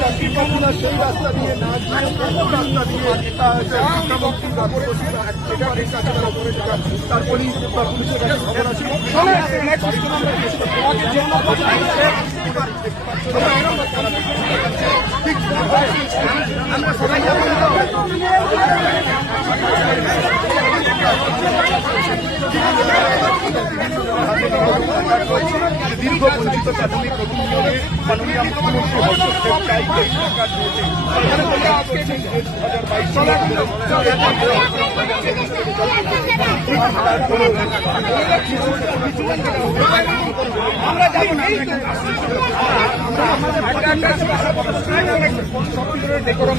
চাকরি পাবো না সেই রাস্তা দিয়ে না গিয়ে রাস্তা দিয়ে শিক্ষামন্ত্রী তারপরেই পুলিশের কাছে খবর আছে। আমরা সবাই দীর্ঘ বঞ্চিত প্রাথমিক নতুন নিয়মে মাননীয় মুখ্যমন্ত্রী হস্তক্ষেপ চাই। আমরা যাবো না ডেকোরাম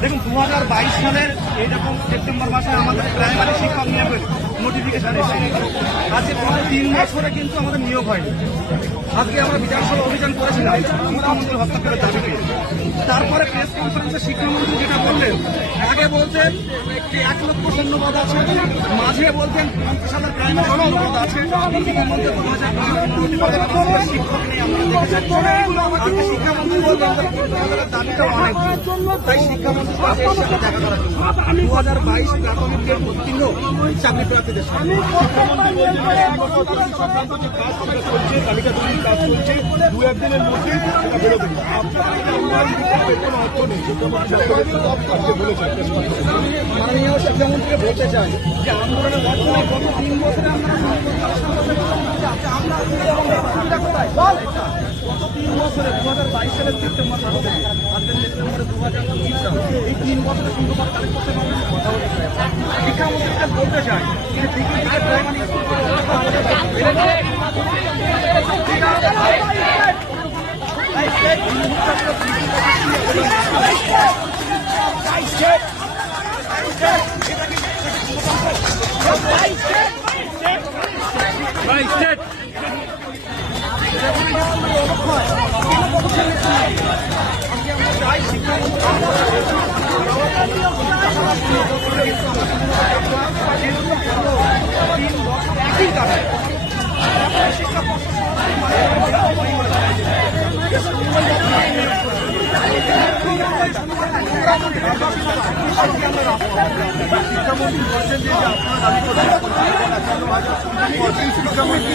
দেখুন 2022 সালের এইরকম সেপ্টেম্বর মাসে আমাদের প্রাইমারি শিক্ষক নিয়োগের নোটিফিকেশন এসেছে। আজকে গত 3 বছরে কিন্তু আমাদের নিয়োগ হয়নি। আজকে আমরা বিধানসভা অভিযান করেছিলাম মুখ্যমন্ত্রীর হস্তক্ষেপের দাবিতে। তারপরে প্রেস কনফারেন্সে শিক্ষামন্ত্রী যেটা বললেন, আগে বলতেন 1 লক্ষ শূন্যপদ আছে, মাঝে বলতেন 50,000 প্রাইমারি শূন্যপদ আছে, শিক্ষামন্ত্রী 2015 শিক্ষক নেই আমরা দেখেছি। আজকে শিক্ষামন্ত্রী বলবেন দাবিটাও অনেক, তাই শিক্ষামন্ত্রীর সাথে দেখা করার জন্য 2022 প্রাথমিক উত্তীর্ণ চাকরি প্রার্থীদের সাথে তালিকা তৈরির কাজ চলছে। 2-1 দিনের মধ্যে সেটা বেরোবে। মাননীয় শিক্ষামন্ত্রীকে বলতে চাই যে আন্দোলনের মাধ্যমে গত 3 বছরে আমরা গত 3 বছরে 2022 সালের সেপ্টেম্বর মাস থেকে আজকের সেপ্টেম্বরে 2025 সাল, এই 3 বছরে শূন্যপদ কালেক্ট করতে পারবেন কথা বলতে চাই। শিক্ষামন্ত্রীকে বলতে চাই যে দিকে দিকে প্রাইমারি স্কুল শিক্ষামন্ত্রী বলছেন যে আপনারা দাবি করছেন শিক্ষামন্ত্রী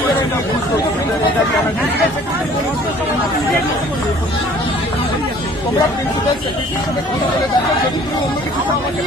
তোমরা প্রিন্সিপাল সেক্রেটারির সাথে কথা বলে দেখো, যদি অন্য কিছু আমাকে